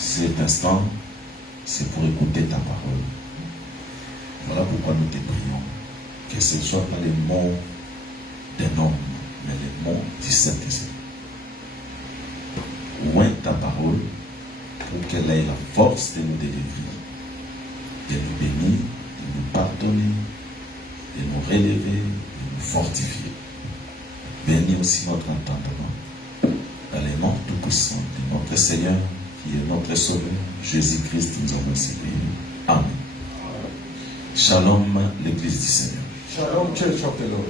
Cet instant, c'est pour écouter ta parole. Voilà pourquoi nous te prions. Que ce ne soit pas les mots d'un homme, mais les mots du Saint-Esprit. Oint ta parole pour qu'elle ait la force de nous délivrer, de nous bénir, de nous pardonner, de nous relever, de nous fortifier. Bénis aussi notre entendement. Dans les noms tout-puissants de notre Seigneur, qui est notre Sauveur, Jésus-Christ, nous avons ainsi prié. Amen. Shalom, l'Église du Seigneur. Shalom, Church of the Lord.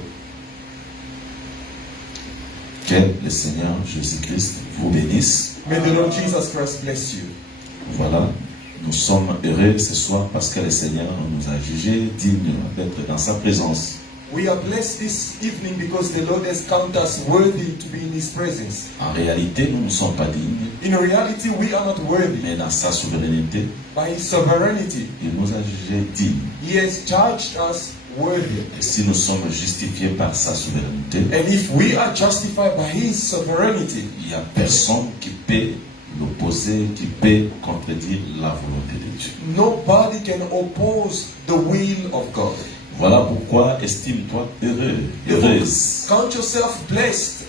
Que le Seigneur Jésus-Christ vous bénisse. May the Lord Jesus Christ bless you. Voilà, nous sommes heureux ce soir parce que le Seigneur nous a jugés dignes d'être dans sa présence. We are blessed this evening because the Lord has counted us worthy to be in His presence. En réalité, nous ne sommes pas dignes, In reality, we are not worthy. mais dans sa souveraineté, By His sovereignty, il nous a jugés dignes. He has charged us worthy. Et si nous sommes justifiés par sa souveraineté, And if we are justified by His sovereignty, il n'y a personne qui peut l'opposer, qui peut contredire la volonté de Dieu. nobody can oppose the will of God. Voilà pourquoi estime-toi heureux, heureuse, Count yourself blessed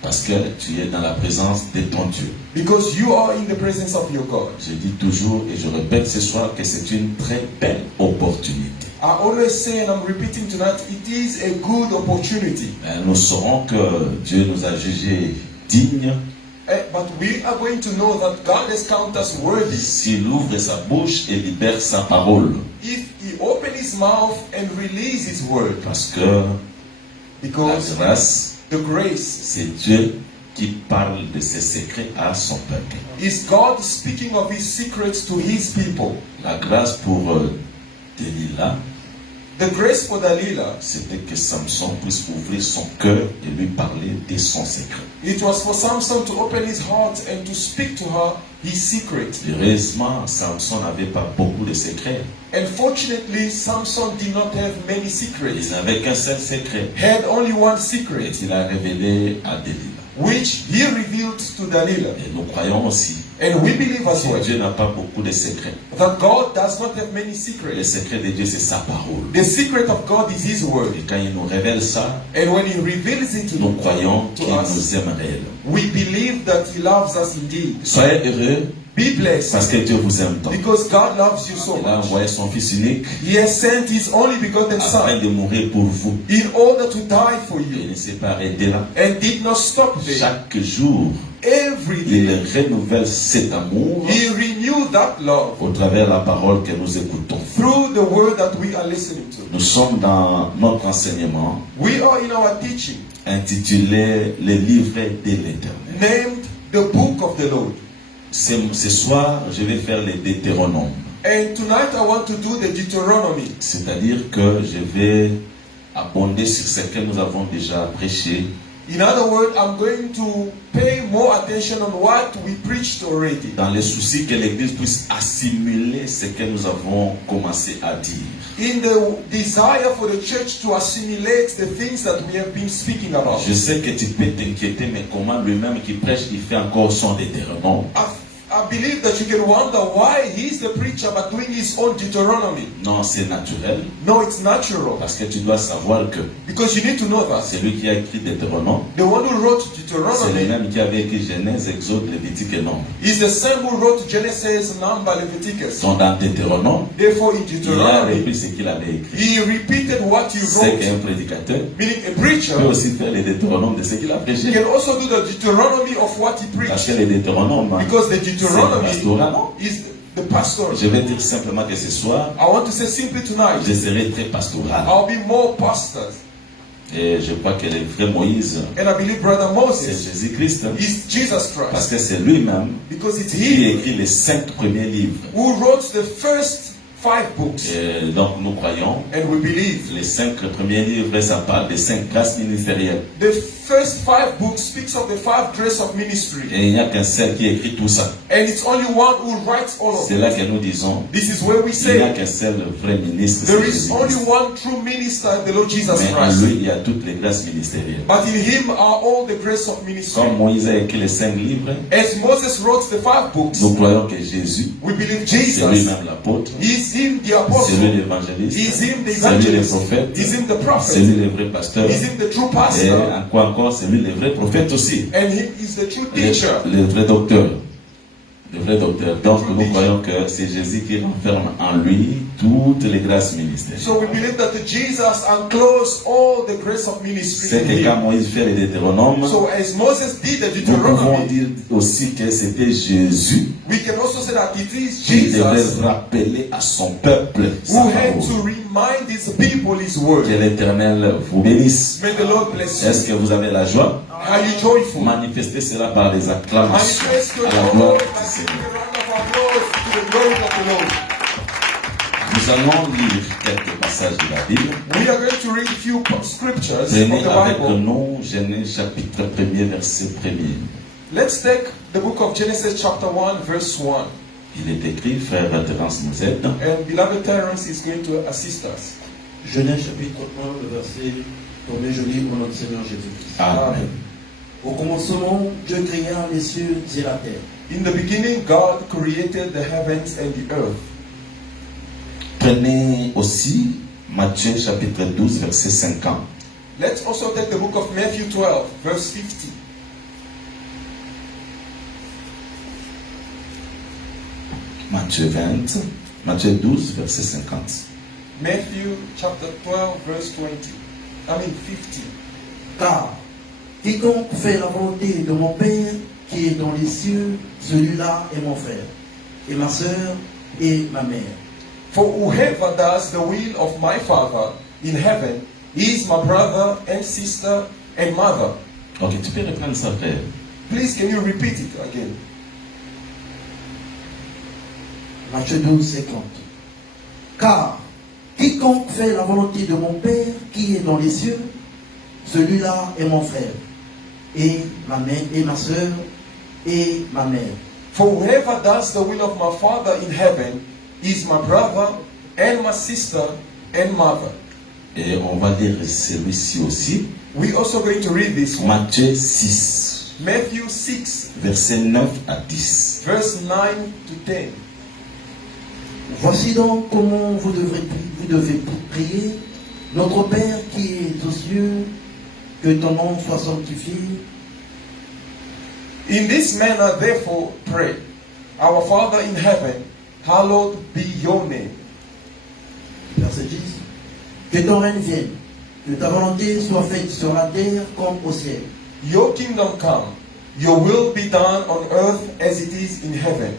parce que tu es dans la présence de ton Dieu. because you are in the presence of your God. Je dis toujours et je répète ce soir que c'est une très belle opportunité. I always say, and I'm repeating tonight, it is a good opportunity. Et nous saurons que Dieu nous a jugés dignes But we are going to know that God has counted us worthy s'il ouvre sa bouche et libère sa parole. if He opens His mouth and releases His word. Parce que la Because grâce, the grace c'est Dieu qui parle de ses secrets à son peuple. is God speaking of His secrets to His people. La grâce pour Delilah, The grace for Delilah, c'était que Samson puisse ouvrir son cœur et lui parler de son secret. it was for Samson to open his heart and to speak to her his secret. Heureusement, Samson n'avait pas beaucoup de secrets. Unfortunately, Samson did not have many Il secrets. n'avait qu'un seul secret. He had only one Et secret, il a révélé à Delilah. which he revealed to Delilah. Et nous croyons aussi And we believe as que well Dieu n'a pas beaucoup de secrets. that God does not have many Le secrets. secret de Dieu, c'est sa parole. The secret of God is His word. Et quand il nous révèle ça, And when He reveals it nous croyons to qu'il us, nous aime réellement. we believe that He loves us indeed. Soyez heureux Be blessed parce que Dieu vous aime tant. because God loves you so Il a much. envoyé son Fils unique He has sent His only begotten afin Son de mourir pour vous. in order to die for Et il you ne s'est pas arrêté là. and did not stop there. Chaque jour, Every il day, renouvelle cet amour He renewed that love au travers de la parole que nous écoutons. through the word that we are listening to. Nous sommes dans notre enseignement We are in our teaching intitulé « Le livre de l'Éternel ». named the Book of the Lord. Ce soir, je vais faire les Deutéronomes. And tonight I want to do the Deuteronomy. C'est-à-dire que je vais abonder sur ce que nous avons déjà prêché. In other words, I'm going to pay more attention on what we preached already. Dans le souci que l'Église puisse assimiler ce que nous avons commencé à dire. In the desire for the church to assimilate the things that we have been speaking about. Je sais que tu peux t'inquiéter, mais comment lui-même qui prêche, il fait encore son Deutéronome? I believe that you can wonder why he's the preacher but doing his own Deuteronomy. Non, c'est naturel. No, it's natural. Parce que tu dois savoir que Because you need to know that. celui qui a écrit Deutéronome, The one who wrote c'est le Deuteronomy même qui avait écrit Genèse, Exode, Lévitique et Nombre. is the same who wrote Genesis, Number, Leviticus. Donc dans Deutéronome, Therefore, in il a Deuteronomy, repris ce qu'il avait écrit. he repeated what he C'est wrote. qu'un prédicateur Meaning a preacher peut aussi faire les Deutéronomes de ce qu'il a prêché. can also do the Deuteronomy of what he Parce preached. que les Deutéronomes, Because the c'est Deuteronomy pastoral, non? is the pastor. Je vais dire simplement que ce soir, I want to say simply tonight, je serai très pastoral. I'll be more pastors. Et je crois que le vrai Moïse, And I believe Brother c'est Moses Jésus-Christ. is Jesus Parce Christ. que c'est lui-même Because it's qui he écrit les 5 premiers livres. who wrote the first 5 books. Et donc nous croyons, And we believe les 5 premiers livres, ça parle des 5 grâces ministérielles. the first 5 books speaks of the 5 grace of ministry. Et il n'y a qu'un seul qui écrit tout ça. And it's only one who writes all of C'est it. là que nous disons, This is where we il n'y a say qu'un seul vrai ministre. there c'est is Jésus-Christ. only one true minister in the Lord Jesus Mais en Christ. lui, il y a toutes les grâces ministérielles. But in him are all the grace of ministry. Comme Moïse a écrit les 5 livres, As Moses wrote the 5 books, nous croyons que Jésus, we believe c'est Jesus. lui-même l'apôtre, He's him the c'est lui apostle. l'évangéliste, He's him the c'est lui le evangelist. prophète, He's him the c'est lui prophet. le vrai pasteur, He's him the true et pastor. en quoi encore, c'est lui le vrai prophète aussi, And him is the true teacher. le vrai docteur. Le vrai docteur. Donc nous croyons que c'est Jésus qui renferme en lui toutes les grâces ministérielles. So we believe that Jesus enclosed all the grace of ministry C'est in que quand him. Moïse fait le Deutéronome, So as Moses did the nous pouvons Deuteronomy, dire aussi que c'était Jésus we can also say that it is qui devait Jesus rappeler à son peuple sa who had parole. to remind his people his word. Que l'Éternel vous bénisse. May the Lord bless Est-ce you. que vous avez la joie? Are you joyful? Manifestez cela par des acclamations Manifest your à la joy gloire by du giving Seigneur. a round of applause to the glory of the Lord. Nous allons lire quelques passages de la Bible. We are going to read a few scriptures Prenez from the avec Bible. nous Genèse chapitre 1er, verset 1er. Let's take the book of Genesis chapter 1 verse 1. Il est écrit, frère Terence nous aide. And beloved Terence is going to assist us. Genèse chapitre 1, le verset 1er, je lis au nom du Seigneur Jésus-Christ. Amen. Au commencement, Dieu créa les cieux et la terre. In the beginning, God created the heavens and the earth. Prenez aussi Matthieu chapitre 12, verset 50. Let's also take the book of Matthew 12 verse 50. Matthieu 12, verset 50. Matthew chapter 12 verse 20. I mean 50. Car quiconque fait la volonté de mon Père qui est dans les cieux, celui-là est mon frère, et ma sœur, et ma mère. For whoever does the will of my Father in heaven is my brother and sister and mother. Ok, tu peux reprendre ça, frère. Please, can you repeat it again? Matthieu 12, 50. Car quiconque fait la volonté de mon Père qui est dans les cieux, celui-là est mon frère, et ma mère, et ma sœur, et ma mère. For whoever does the will of my Father in heaven is my brother and my sister and mother. Et on va lire celui-ci aussi. We're also going to read this one. Matthieu 6, Matthew 6 verset 9 à 10. verse 9 to 10. Voici donc comment vous devez prier. Notre Père qui est aux cieux, que ton nom soit sanctifié. In this manner therefore pray, Our Father in heaven, hallowed be your name. Verset 10. Que ton règne vienne, que ta volonté soit faite sur la terre comme au ciel. Your kingdom come, your will be done on earth as it is in heaven.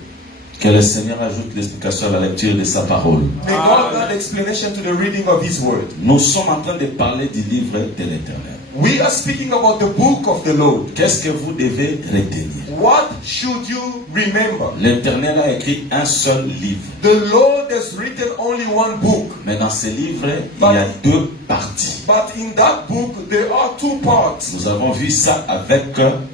Que le Seigneur ajoute l'explication à la lecture de sa parole. May God add explanation to the reading of His word. Nous sommes en train de parler du livre de l'Éternel. We are speaking about the book of the Lord. Qu'est-ce que vous devez retenir? What should you remember? L'Éternel a écrit un seul livre. The Lord has written only one book. Mais dans ce livre, il y a deux parties. But in that book, there are two parts. Nous avons vu ça avec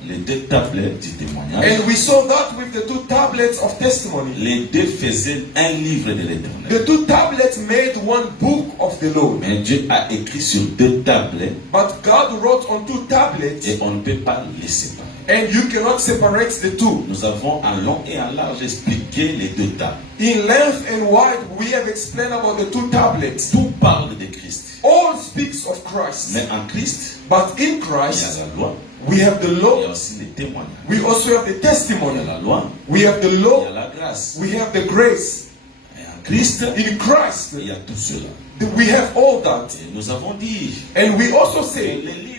les deux tablettes du témoignage. And we saw that with the two tablets of testimony. Les deux faisaient un livre de l'Éternel. The two tablets made one book of the Lord. Mais Dieu a écrit sur deux tablettes But God wrote on two tablets, et on ne peut pas les séparer. and you cannot separate the two. Nous avons en long et en large expliqué les deux tables. In length and wide, we have explained about the two tablets. Tout parle de Christ. All speaks of Christ. Mais en Christ, But in il y a Christ, la loi, we have the il y a law, aussi les témoignages. we also have the Il y a testimony, la loi, we have the il y a law, la grâce. we have the grace. Et en Christ, In Christ, il y a tout cela. we have all that. Et nous avons dit And we also que say les livres,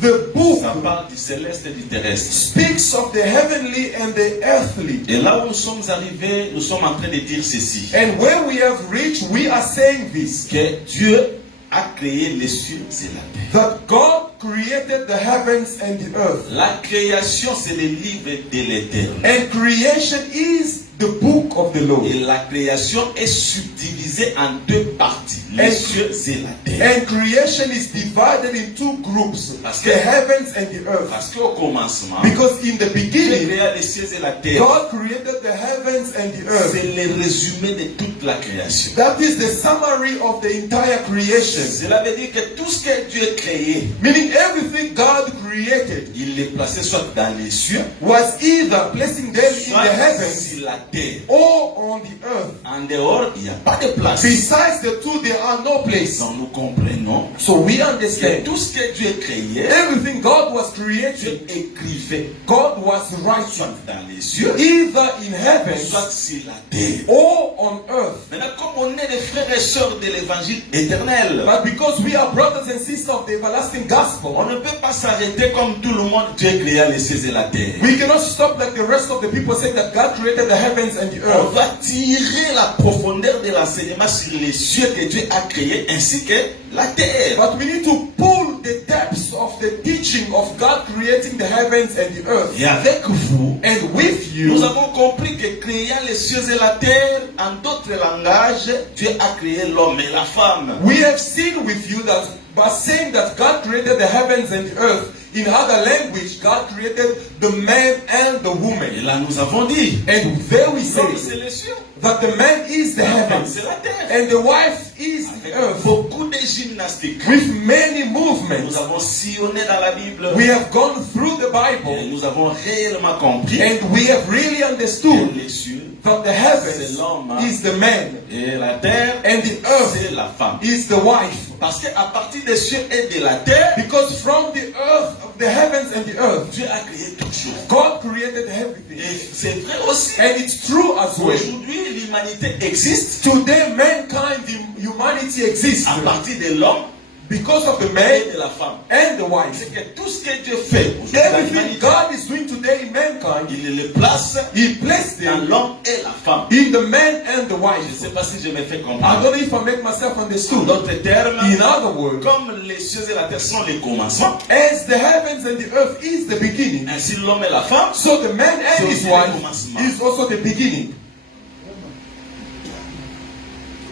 the book ça parle du céleste et du terrestre. speaks of the heavenly and the earthly. Et là où nous sommes arrivés, nous sommes en train de dire ceci. And where we have reached, we are saying this, Que Dieu a créé les cieux et la terre. that God created the heavens and the earth. La création, c'est le livre de l'Éternel. And creation is the book of the Lord. Et la création est subdivisée en deux parties. les cieux et la terre. And creation is divided in two groups, the heavens and the earth. Parce qu'au commencement, Because in the Dieu beginning, créa les cieux et la terre. God created the heavens and the earth. C'est le résumé de toute la création. That is the summary of the entire creation. Cela veut dire que tout ce que Dieu a créé, Meaning everything God created il les plaçait soit dans les cieux, was either placing them in soit the heavens sur la terre. or on the earth. En dehors, il n'y a pas de place. Besides the two, there are no place. Donc nous comprenons So we que understand tout ce que Dieu a créé, everything God was Dieu creating, écrivait God was soit writing dans les cieux, either in heaven soit sur la terre. or on earth. Maintenant, comme on est des frères et sœurs de l'évangile éternel, But because we are brothers and sisters of the everlasting on gospel, ne peut pas s'arrêter comme tout le monde. Dieu créa les cieux et la terre. we cannot stop like the rest of the people saying that God created the heavens and the On earth. va tirer la profondeur de l'enseignement sur les cieux que Dieu a créés ainsi que la terre. But we need to pull the depths of the teaching of God creating the heavens and the earth. Et avec vous, And with you, nous avons compris que créant les cieux et la terre, en d'autres langages, Dieu a créé l'homme et la femme. we have seen with you that by saying that God created the heavens and the earth, in other language, God created the man and the Et woman. là, nous avons dit, And there we l'homme c'est say les cieux, that the man is the la femme heavens c'est la terre. and the wife is the Avec earth. beaucoup de gymnastique. With many Nous movements, avons sillonné dans la Bible. we have gone through the Et Bible nous avons réellement compris and we have really que understood les cieux that the heavens is the man et la terre, and the earth c'est la femme. is the wife. Parce qu'à partir des cieux et de la terre, Because from the earth, the heavens and the earth, Dieu a créé toutes choses. God created Et everything. c'est vrai aussi. And it's true as well. Aujourd'hui, l'humanité existe Today, mankind, the humanity exists à partir de l'homme because of the et man de la femme. and the wife. C'est que tout ce que Dieu fait aujourd'hui dans Everything l'humanité, God is doing today in mankind, il le place He placed dans them l'homme et la femme. in the man and the Je ne wife. sais pas si je me fais I comprendre. don't know if I make myself En understood. d'autres termes, In other words, comme les cieux et la terre sont les commencements, as the heavens and the earth is the beginning, ainsi l'homme et la femme, so the man and his wife is also the beginning.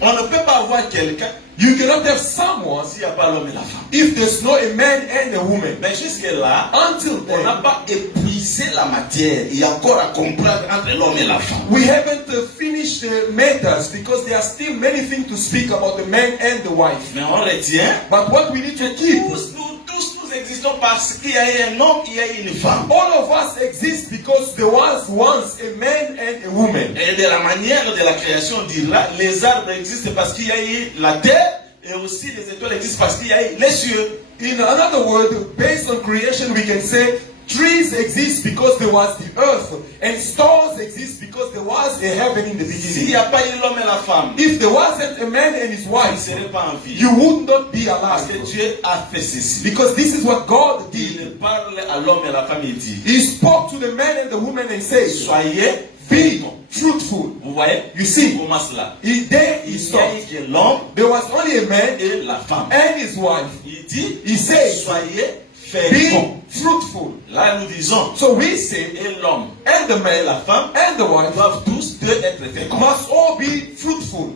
on ne peut pas avoir quelqu'un You cannot have someone s'il n'y a pas l'homme et la femme. if there's no a man and a woman. Mais jusque-là, Until on n'a then, pas épuisé la matière. Il y a encore à comprendre entre l'homme et la femme. we haven't finished the matters because there are still many things to speak about the man and the wife. Mais on retient, But what we need to keep, tous nous existons parce qu'il y a eu un homme, il y a eu une femme. all of us exist because there was once a man and a woman. Et de la manière de la création, on dira, les arbres existent parce qu'il y a eu la terre, et aussi les étoiles existent parce qu'il y a eu les cieux. In another word, based on creation, we can say trees exist because there was the earth, and stars exist because there was a heaven in the S'il n'y beginning. a pas eu l'homme et la femme, If there wasn't a man and his il ne wife, serait pas en vie. you would not be Parce que alive. Dieu a fait ceci. Because this is what God Il did. parle à l'homme et à la femme, il dit, He spoke to the man and the woman and said, soyez be féconds. fruitful. Vous voyez, You see, comment cela? there he Il y a stopped. eu que l'homme There was only a man et la femme. and his wife. Il dit, He said, soyez féconds. be fruitful. Là, nous disons, So we say, et l'homme and the et man la femme and the wife doivent tous deux être féconds. must all be fruitful.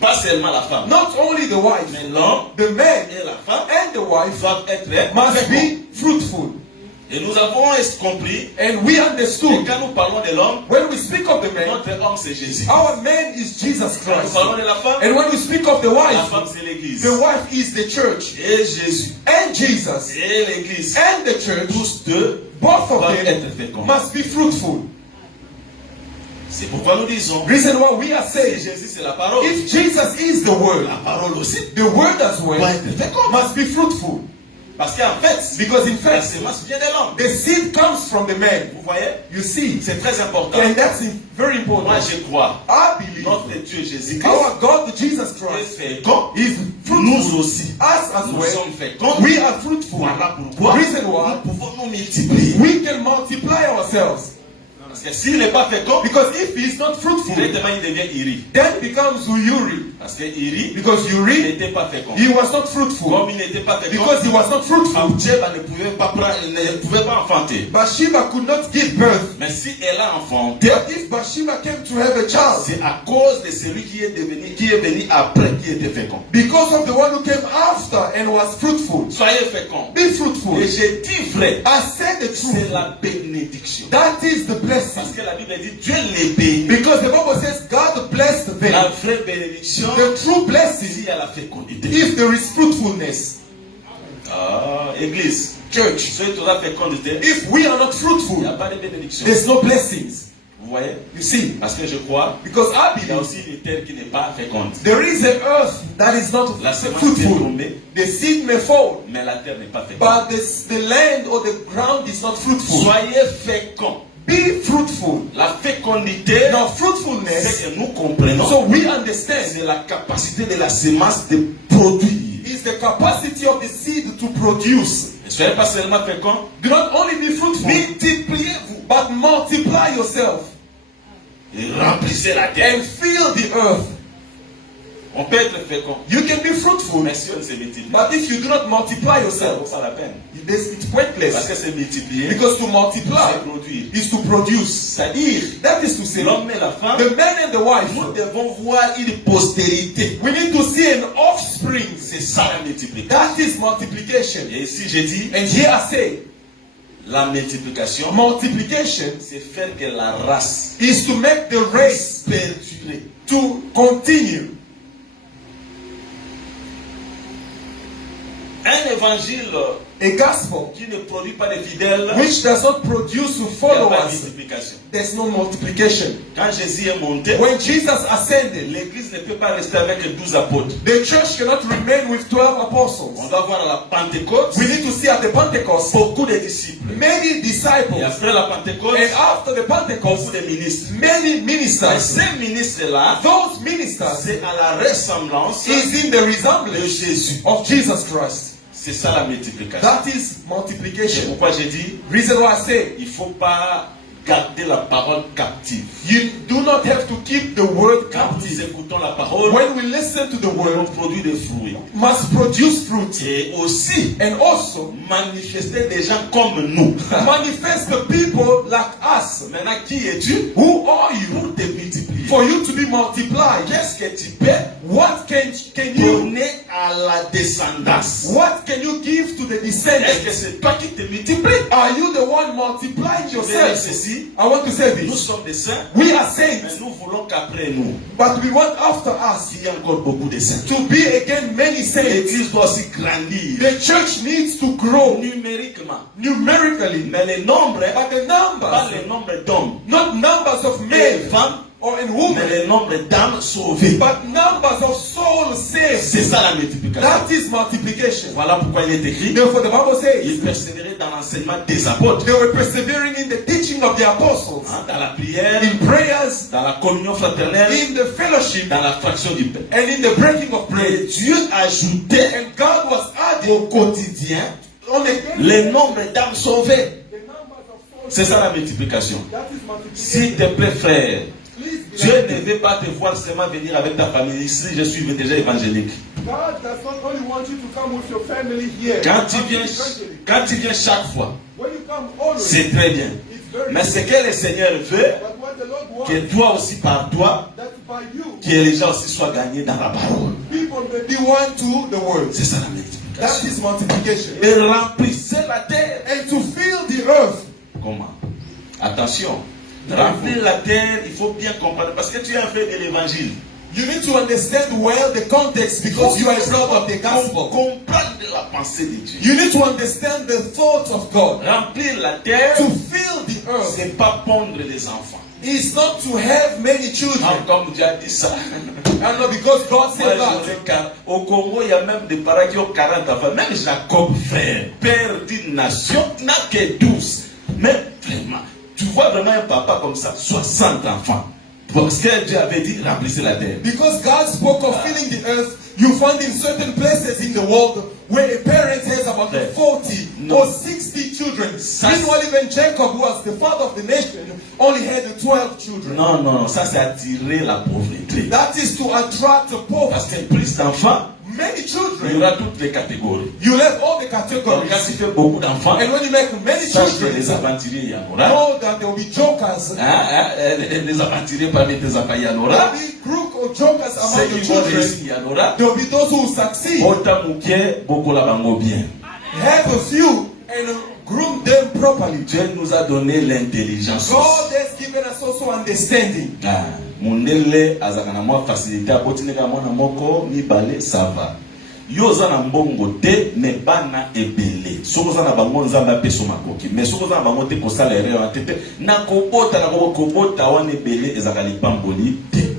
Pas seulement la femme, Not only the wife, mais l'homme the man et la femme and the wife doivent être must féconds. be fruitful. Et nous avons compris And we que understood quand nous parlons de l'homme, when we speak of the man, notre homme c'est Jésus. our man is Jesus Quand nous Christ. parlons de la femme, And when we speak of the la wife, femme c'est l'église. the wife is the church. Et Jésus And Jesus et l'église, and the church, tous deux both of doivent them être féconds. must be fruitful. C'est pourquoi nous disons, Reason why we are si saying, Jésus c'est la parole, if Jesus is the word, la parole aussi the word as well doit être féconde. must be fruitful. Parce qu'en fait, Because in la fact, semence vient de l'homme. the seed comes from the man. Vous voyez, You see, c'est très important. and that's very Moi important. je crois, I believe notre Dieu Jésus-Christ our God, Jesus est Christ, fécond. is Nous fruitful. aussi, Us as nous well, sommes féconds. we are fruitful. Voilà pourquoi Reason why nous pouvons nous multiplier. we can multiply ourselves. Parce que s'il n'est pas fécond, Because if he is not fruitful, directement il devient iri. then he becomes Uri. Parce que iri Because Uri, n'était pas fécond. he was not fruitful. Comme il n'était pas fécond, Because he was not fruitful. Bathsheba ne pouvait pas enfanter. Bathsheba could not give birth. Mais si elle a enfanté, But if Bathsheba came to have a child, c'est à cause de celui qui est venu après qui était fécond. because of the one who came after and was fruitful. Soyez féconds. Be fruitful. Et j'ai dit vrai, I said the c'est truth. la bénédiction. That is the Parce blessing. que la Bible dit Dieu les bénit. Because the Bible says God blessed La them. vraie bénédiction, The true s'il blessing, y a la fécondité. if there is fruitfulness. Ah, église, Church, soyez toujours fécondité. if we are not Il fruitful, n'y a pas de bénédiction. there's no blessings. Vous voyez? You see, Parce que je crois, because I il y a believe aussi une terre qui n'est pas féconde. there is an earth that is not La semence peut fruitful. tomber, The seed may fall, mais la terre n'est pas féconde. but the land or the ground is not fruitful. Soyez féconds. Be fruitful. La fécondité, Now, c'est fruitfulness, que nous comprenons. so we understand, C'est la capacité de la semence de produire. is the capacity of the seed to produce. Ne soyez pas seulement féconds, Do not only be fruitful, multipliez-vous but multiply yourself et remplissez la terre. and fill the earth. On peut être fécond, You can be fruitful, mais si on ne se multiplie, but if you do not multiply ça vaut yourself, pas la peine. it's Parce pointless. que c'est multiplier, Because to multiply c'est produire. is to produce. C'est-à-dire, That is to say, l'homme et la femme, the man and the wife, nous devons voir une postérité. we need to see an offspring. C'est ça la multiplication. That is multiplication. Et ici, j'ai dit, And here I say, la multiplication, multiplication c'est faire que la race is to make the race perdure. to continue. Un évangile A gospel qui ne produit pas de fidèles, which does not produce il n'y a pas de followers, multiplication. there's no multiplication. Quand Jésus est monté, When Jesus ascended, l'église ne peut pas rester avec 12 apôtres. the church cannot remain with 12 On apostles. doit voir à la Pentecôte We need to see at the Pentecost beaucoup de disciples. many Et disciples, après la Pentecôte, and after the beaucoup Pentecost, de ministres. many Et ministers. ces ministres-là, Those ministers c'est à la ressemblance is in the de resemblance Jésus. of Jesus Christ. C'est ça la multiplication. That is C'est multiplication. pourquoi j'ai dit, Reason why I say il ne faut pas garder la parole captive. you do not have to keep the word Quand nous captive. écoutons la parole, When we listen to the on word, produit des fruits. must produce fruit Et aussi, and also manifester des gens comme nous. manifest the people like us. Maintenant, qui es-tu Who are you pour te multiplier? for you to be multiplied? Qu'est-ce que tu peux What can you donner à la descendance? what can you give to the Est-ce que descendants? c'est toi qui te multiplies? Are you the one multiplying Je vais dire yourself? ceci, I want to say nous this. sommes des saints, We are mais saints, nous voulons qu'après nous, but we want after us il y ait encore beaucoup de saints. to be again many saints. L'église doit aussi grandir The church needs to grow numériquement. numerically, Mais les nombres, but the pas numbers, les nombres d'hommes not numbers of et men femmes, or and mais women, les nombres d'âmes sauvées. but numbers of souls saved. C'est ça la multiplication. That is multiplication. Voilà pourquoi il est écrit, Therefore, the Bible says ils persévéraient dans l'enseignement des apôtres, they were persevering in the teaching of the apostles, hein, dans la prière, in prayers, dans la communion fraternelle, in the fellowship, dans la fraction du pain. and in the breaking of Et bread. Dieu ajoutait And God was adding au quotidien on the le nombre d'âmes sauvées. numbers of souls. C'est ça la multiplication. That is multiplication. S'il te plaît, frère, Please be Dieu like ne veut pas te voir seulement venir avec ta famille. Ici, je suis déjà évangélique. God does not only want you to come with your family here. Quand tu viens chaque fois, When you come always, c'est très bien. it's very Mais ce que le Seigneur veut, But what the Lord wants, que toi aussi par toi, that by you, que les gens aussi soient gagnés dans la parole. people may be one to the word. C'est ça la That multiplication. is multiplication. Et remplissez la terre. And to fill the earth. Comment? Attention. Remplir la terre, il faut bien comprendre. Parce que tu es un frère de l'évangile. You need to understand well the context because you are a brother of the gospel. Comprendre la pensée de Dieu. You need to understand the thoughts of God. Remplir la terre, To fill the earth c'est pas pondre les enfants. is not to have many children. Non, comme Dieu a dit ça. And not because God Moi, said j'aurais that. Au Congo, il y a même des parents qui ont 40 enfants. Même Jacob, frère, père d'une nation, n'a que 12. Mais vraiment, tu vois vraiment un papa comme ça, 60 enfants. Parce que Dieu avait dit remplissez la terre. Because God spoke of filling the earth, you find in certain places in the world where a parent has about 40 or 60 children. Meanwhile, even Jacob, who was the father of the nation, only had 12 children. Non, non, ça c'est attirer la pauvreté. That is to attract the poor. Parce que plus d'enfants, Many il y children, aura toutes les catégories. you have all the Donc categories. quand tu fais beaucoup d'enfants, And when you make many sache que children, les aventuriers, il y en aura. know that there will be jokers. Les aventuriers parmi tes enfants, il y en There aura. will be group of jokers Ceux among the qui vont réussir, children. il y en aura. There will be those who will succeed. Autant mouké, beaucoup la bango bien. Have a few and groom them properly. Dieu nous a donné l'intelligence. God has given us also understanding. Mundele azaka na mwa facilité abotineka mwana moko mibale ça va. Yo za na mbongo te ne bana ebele. Soko za na bango nzamba peso makoki. Mais soko za na bango te ko sala erreur tete na kobota wana ebele ezaka lipamboli te.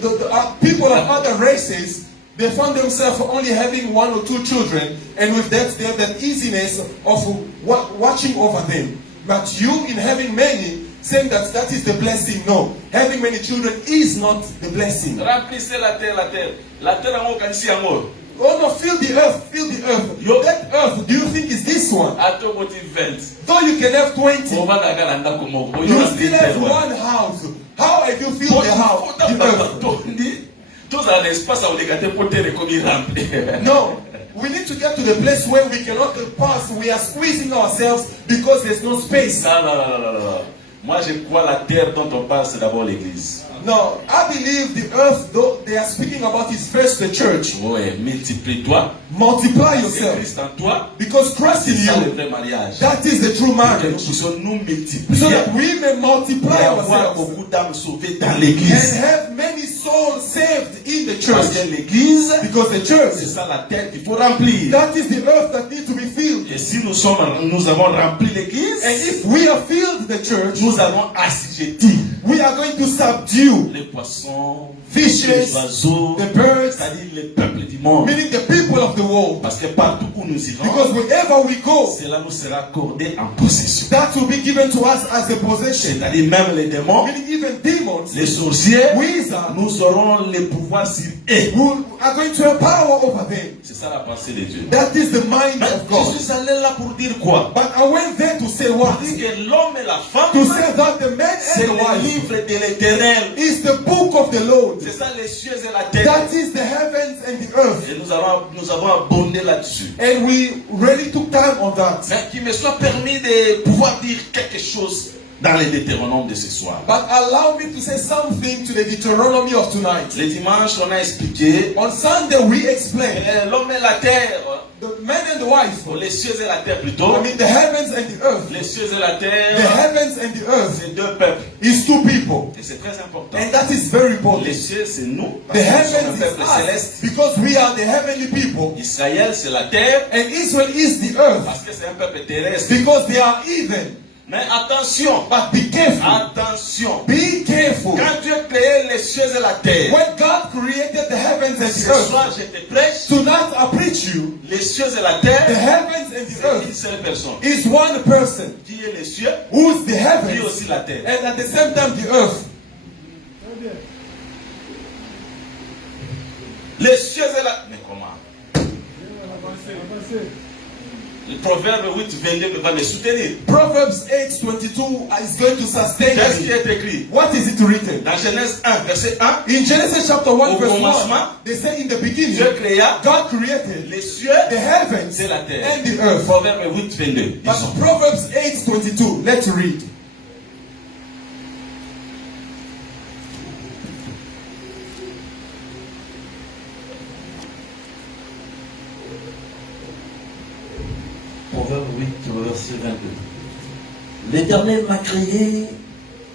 The people of other races, they found themselves only having 1 or 2 children, and with that they have that easiness of watching over them. But you, in having many, saying that that is the blessing. No, having many children is not the blessing. Remplissez la terre, la terre. La terre en haut kanisi yango. Oh no, fill the earth, fill the earth. Yo. That earth, do you think is this one? Ato moti 20. Though you can have 20, On va daga ndako moko. you still have one house. How have you filled the house? The earth? Tous à l'espace à obligaté pour te recommencer remplir. No, we need to get to the place where we cannot pass. We are squeezing ourselves because there's no space. Non. Moi, je crois la terre dont on parle, c'est d'abord l'église. No, I believe the earth, though they are speaking about, is first the church. Ouais, multiplie-toi. Multiply C'est yourself. Christ en toi. Because Christ C'est in ça le you, vrai mariage. that is the true Que nous marriage. puissions nous So multiplier that we may multiply et avoir ourselves beaucoup d'âmes sauvées dans and l'église. have many souls saved in the Parce church. que l'église, Because the church, c'est ça la terre qu'il faut remplir. that is the earth that needs to be filled. Et si nous avons rempli l'église, And if we have filled the church, nous allons assujettir we are going to subdue les poissons, fishes, les oiseaux, the birds, c'est-à-dire les peuples du monde. meaning the people of the world. Parce que partout où nous Because irons, wherever we go, cela nous sera accordé en possession. that will be given to us as a possession. C'est-à-dire même les démons, Meaning even demons, les sorciers, wizards, nous aurons les pouvoirs sur eux. who are going to have power over them. C'est ça la pensée de Dieu. That is the mind Mais of God. je suis allé là pour dire quoi? But I went there to say what? Pour dire que l'homme et la femme, To say that the man c'est and the le wife livre de l'éternel. is the book of the Lord. C'est ça les cieux et la terre. That is the heavens and the earth. Et nous avons abondé là-dessus. And we really took time on that. Mais qu'il me soit permis de pouvoir dire quelque chose dans les Deutéronomes de ce soir. But allow me to say something to the Deuteronomy of tonight. Le dimanche, on a expliqué On Sunday we explained l'homme et la terre, the man and the wife. les cieux et la terre plutôt. I mean the heavens and the earth. Les cieux et la The terre, heavens and the earth c'est deux peuples. is two people. Et c'est très important. And that is very important. Les cieux, c'est nous. The Parce que nous sommes heavens un is peuple us céleste. because we are the heavenly people. Israël, c'est la terre. And Israel is the earth Parce que c'est un peuple terrestre. because they are even. Mais attention. But be careful. Attention. Be careful. Quand Dieu créé les cieux et la terre, When God created the heavens and ce the earth, soir je te prêche, tonight I preach you, les cieux et la the terre, heavens and the c'est une earth seule personne. is one person Qui est les cieux, who's the qui est heavens aussi la terre. and at the same time the earth. Les cieux et la... Mais comment? Le Proverbe 8, 22 va me soutenir. Proverbs 8:22 is going to sustain Qu'est-ce qui me. est écrit? What is it written? Dans Genèse 1, verset 1, In Genesis chapter 1 Au verse 1, commencement, they say in the beginning, Dieu créa God created les cieux the heavens et la terre. and the earth. Proverbe 8, 22. But Disons. Proverbs 8:22, let's read. Proverbe 8, verset 22. L'Éternel m'a créé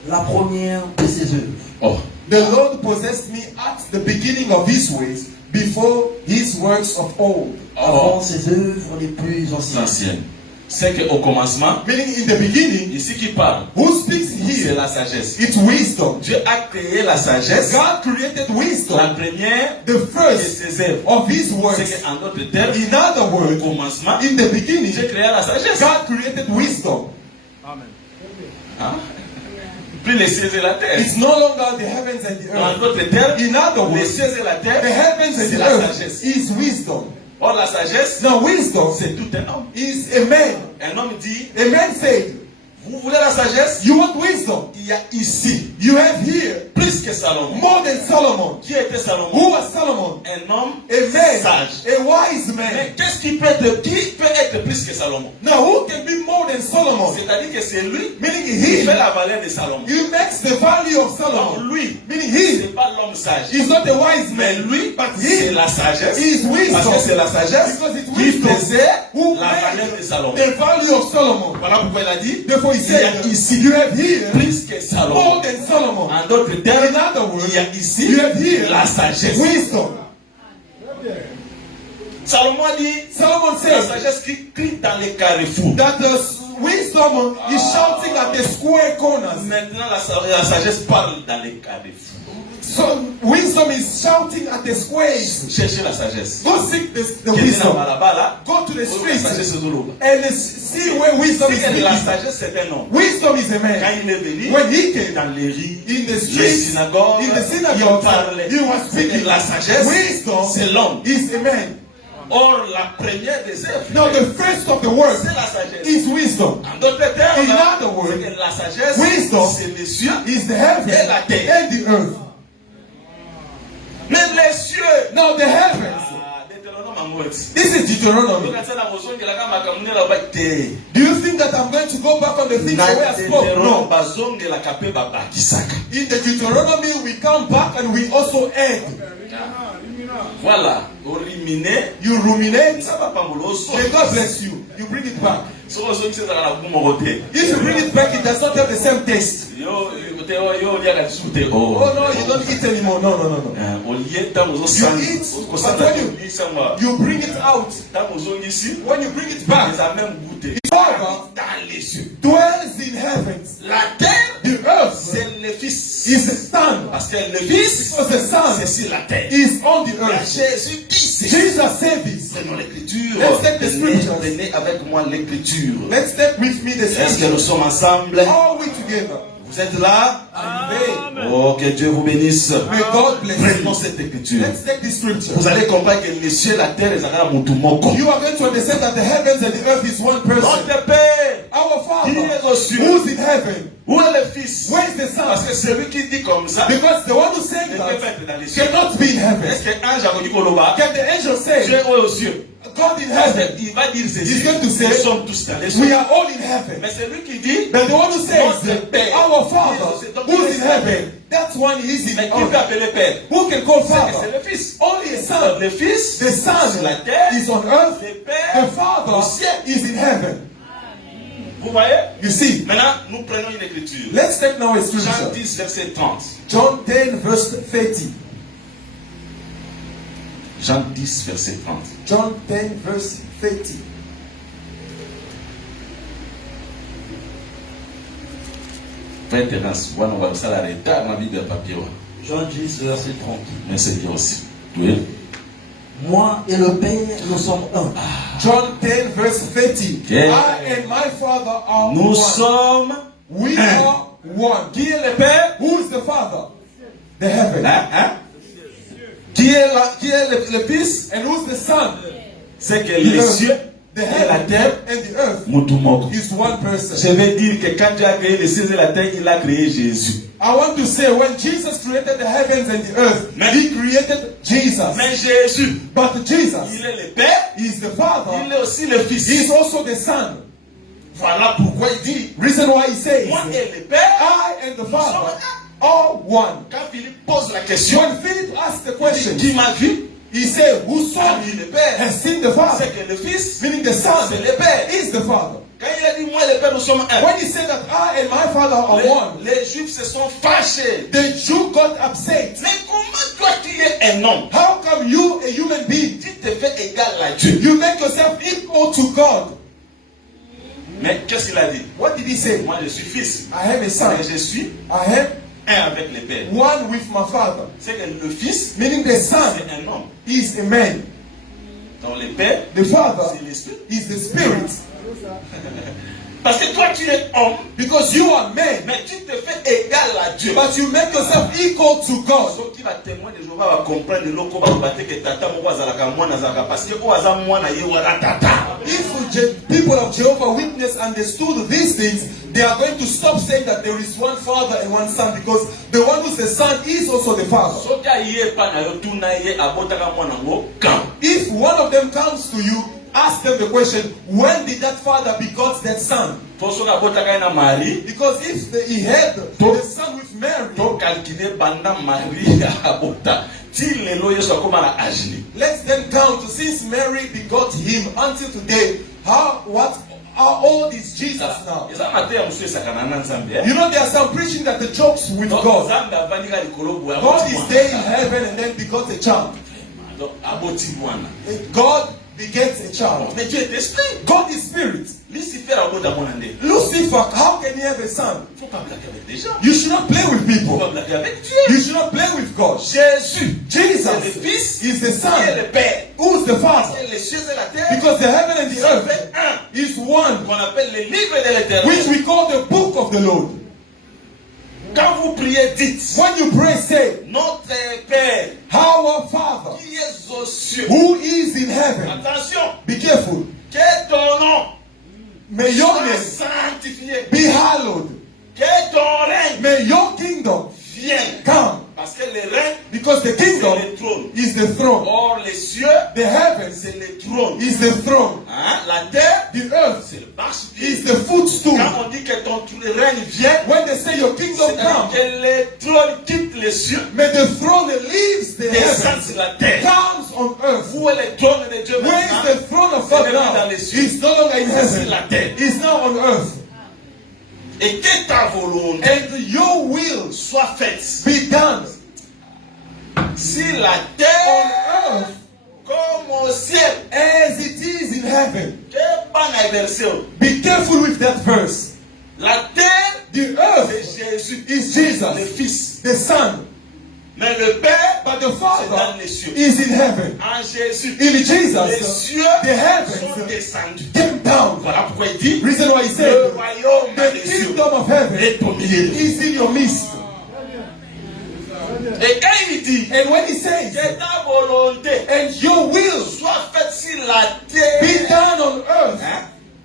la première de ses œuvres. Oh. The Lord possessed me at the beginning of his ways, before his works of old. Avant ses œuvres les plus anciennes. Ancienne. C'est qu'au commencement, Meaning in the beginning, ici qui parle, who speaks c'est here? la sagesse. It's wisdom. Dieu a créé la sagesse, God created la wisdom, première the de first ses œuvres. of his C'est works. qu'en d'autres termes, In other au words, commencement, in the beginning, Dieu créa la sagesse. God created wisdom. Hein? plus les cieux et la terre. It's no longer the heavens and the En earth. d'autres termes, In other les words, cieux et la terre, the heavens and c'est the la earth sagesse. is wisdom. Or la sagesse, Now wisdom c'est tout un homme. is a man. Un homme dit, A man said, vous voulez la sagesse? you want wisdom? Il y a ici, You have here plus que Salomon. more than Solomon. Qui était Salomon? Who was Solomon? Un homme A man, sage. a wise Mais man. qu'est-ce qui peut être plus que Salomon? Now who can be more than Solomon? C'est-à-dire que c'est lui Meaning qui he, fait la valeur de Salomon. he makes the value of Donc Solomon. lui, Meaning he c'est pas l'homme sage. is not a wise Mais man, lui, but c'est he la sagesse. is wisdom. Parce que c'est la sagesse Because it's qui wisdom faisait who la valeur de made Salomon. the value of Solomon. Voilà pourquoi il a dit, Therefore he il y a said, ici you have here plus que Salomon. more than Solomon. En d'autres termes, In other words, il y a ici you have here la sagesse. wisdom. Salomon a dit, Solomon la says sagesse qui crie dans les carrefours. that the wisdom is shouting at the square corners. Maintenant, la sagesse parle dans les carrefours. So wisdom is shouting at the squares. Cherchez la sagesse. Go seek the Qui est wisdom. là-bas, là, Go to the la streets sagesse est de l'eau. and see where wisdom is La speaking. sagesse, c'est un homme. Wisdom is a Quand man. il est venu, When he came dans les rues, in the les streets, synagogues, in the il synagogue, parlait. he was speaking. La sagesse, Wisdom c'est l'homme. is a man. Or, la première des œuvres, Now the first of the words c'est la sagesse. is wisdom. En d'autres termes, In other words, c'est que la sagesse, wisdom c'est les cieux. Is the heaven Et la terre. and the earth. Mais les cieux, Now the heavens. Deutéronome à moi. This is Deuteronomy. Do you think that I'm going to go back on the things the way I spoke? No. In the Deuteronomy, we come back and we also add. Voilà. You ruminate. Ça va pas me May God bless you. You bring it back. If you bring it back, it does not have the same taste. Oh Oh no, you don't eat anymore. No, no, no, no. You eat, but when you bring it out, when you bring it back, its Father dwells in heavens. La terre, The earth c'est le Fils. is the Son. Parce que le Fils, Because the Son c'est sur la terre. is on the earth. Jésus dit, c'est Jesus said this. Prenons l'écriture. Let's take the scriptures. Venez avec moi l'écriture. Let's take with me the Est-ce que scripture. nous sommes ensemble? All we together. Vous êtes là? Amen. Oh, que Dieu vous bénisse. May God bless Prenons you. cette écriture. Let's take this scripture. Vous allez comprendre que les cieux et la terre, ils auront mon tout moko. You are going to understand that the heavens and the earth is one person. Notre Père, Our qui Father, est aux cieux? who's in heaven, Où est le Fils? where is the Parce Son? que celui qui dit comme ça, Because the one who ne said peut pas that être dans les cieux. cannot be in heaven. Est-ce qu'un ange a dit Koloba? Can the angel say, Dieu est aux cieux. God in heaven? Il va dire ceci. He's going to say, Nous sommes tous dans les cieux. We are all in heaven. Mais celui qui dit, But the one who says, Notre Père, Our Father, who's in heaven, that one is in mais qui peut heaven. appeler Père? Who can call C'est Father? le Fils. Only a Son. Le Fils, The Son sur la terre, is on earth. le The Père, Father au ciel. is in heaven. Vous voyez? You see, Maintenant, nous prenons une écriture. let's take now a Jean scripture. 10, verset 30. John 10, verse 30. Jean 10, verset 30. John 10, verse 30. Frère Terence, on va ça l'arrêter dans la Bible papier. Jean 10, verset 30. Mais c'est bien aussi. Oui. Moi et le Père, nous sommes un. John 10, verse 30. Okay. I and my Father are Nous one. sommes. We are one. Qui est le Père? Who is the Father? The heaven. Hein? Qui est le Fils? And who's the Son? C'est que les cieux The et la heaven terre, and the earth Mutumoko. is one person. Je veux dire que quand Dieu a créé les cieux et la terre, il a créé Jésus. I want to say, when Jesus created the heavens and the earth, He created Jesus. Mais Jésus, But Jesus il est le Père, is the Father. il est aussi le Fils. He is also the Son. Voilà pourquoi il dit, Reason why He says, moi et le Père, I and the Father are one. quand Philippe pose la question, When Philip asked the question, qui m'a vu? he said, who saw Ah, oui, me le Père. has seen the Father. C'est que le Fils, Meaning the Son c'est le Père. is the Father. Quand il a dit, moi et le Père, nous sommes un. When he said that I and my Father are one, Les Juifs se sont fâchés. the Jew got upset. Mais comment toi qui es un homme, How come you, a human being, tu te fais égal à Dieu? you make yourself equal to God? Mais qu'est-ce qu'il a dit? What did he say? Moi je suis fils. I am a son. Mais je suis I am un avec le Père. one with my Father. C'est que le fils, Meaning the Son c'est un homme. is a man. Donc le Père, The Father c'est l'esprit. is the Spirit. Parce que toi tu es homme, Because you are man. mais tu te fais égal Dieu. But you make yourself equal to God. Ceux qui va témoigner de Jéhovah va comprendre le loko va battre que tata moko azalaka mwana azalaka parce que o aza mwana ye wala tata. If people of Jehovah Witness understood these things, they are going to stop saying that there is one father and one son, because the one who's the son is also the father. If one of them comes to you, ask them the question, when did that father begot that son? Because if he had the son with Mary, let's then count, since Mary begot him until today, how old is Jesus now? You know, there are some preaching that the jokes with God. God is there in heaven and then begot a child. God begets a child. God is spirit. Lucifer, how can he have a son? You should not play with people. You should not play with God. Jesus is the son. Who's the father? Because the heaven and the earth is one, which we call the book of the Lord. Quand vous priez, dites, when you pray, say, Notre Père, our Father, qui est aux cieux, who is in heaven. Attention, be careful. Que ton nom may your name sanctifié, be hallowed. Que ton règne may your kingdom vienne. Come. Parce que le règne, because the kingdom is the throne. Or les cieux, the heavens, c'est le trône. Is the throne. Hein? La terre, the earth, c'est le marchepied. Is the footstool. Quand on dit que ton règne vient, when they say your kingdom come, que le trône quitte les cieux, may the throne leaves the heavens, sur la terre, comes on earth. Où est le trône de Dieu? Where is the throne of God now? It's no longer in heaven. La terre. It's now on earth. Et que ta volonté, and your will soit faite, be done. Si la terre on earth comme au ciel, as it is in heaven. Be careful with that verse. La terre, the earth, Jésus, is Jesus, le Fils, the Son. Mais le Père, but the Father, dans les cieux. Is in heaven. En Jésus, in Jesus, les cieux, the heavens sont descendus. Came down. Voilà pourquoi il dit, reason why he said, le royaume the kingdom of heaven is in your midst. Et quand il dit, and when he says, que ta volonté, and your will, soit faite sur la terre, be done on earth,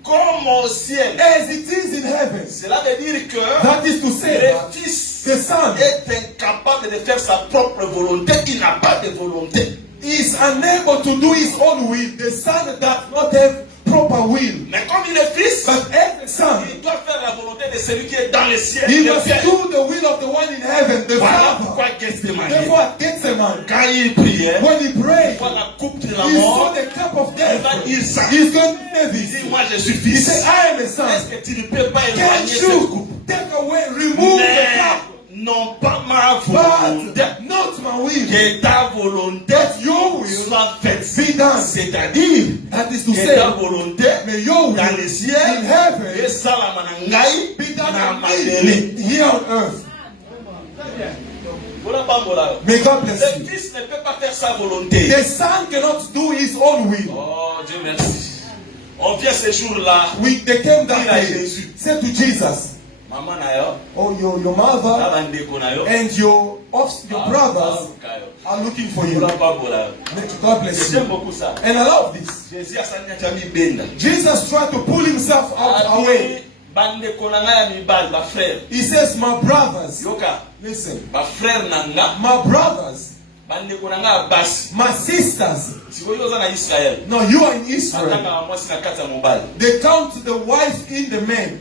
comme au ciel, as it is in heaven. Cela veut dire que that is to say, le Fils the Son est incapable de faire sa propre volonté. Il n'a pas de volonté. He is unable to do his own will. The Son does not have proper will. Mais comme il est Fils, but every son, il doit faire la volonté de celui qui est dans le ciel. He must do the will of the one in heaven, the voilà Father. Pourquoi Gethsemane. Therefore, Gethsemane, quand il priait, when he prayed, la coupe de la he mort, saw the cup of death. He's going to have it. Il dit, moi je suis He Fils. said, I am a son. Est-ce que tu ne peux pas Can't éloigner cette you coupe? take away, remove the cup? Non pas ma volonté, but not my will. Que ta volonté, but your will, soit faite. Be done. C'est-à-dire, that is to que say, ta volonté, may your will dans les cieux, in heaven, et salama na ngai, be done na on madele. here on earth. May God bless Le you. Fils ne peut pas faire sa volonté. The Son cannot do his own will. Oh Dieu merci. On vient ce jour-là. They came that day. Said to Jesus, Maman na yo, oh, your mother and your brothers are looking for you. God bless you. And I love this. Jesus tried to pull himself out away. He says, my brothers, listen, my brothers, my sisters. No, you are in Israel. They count the wife in the man.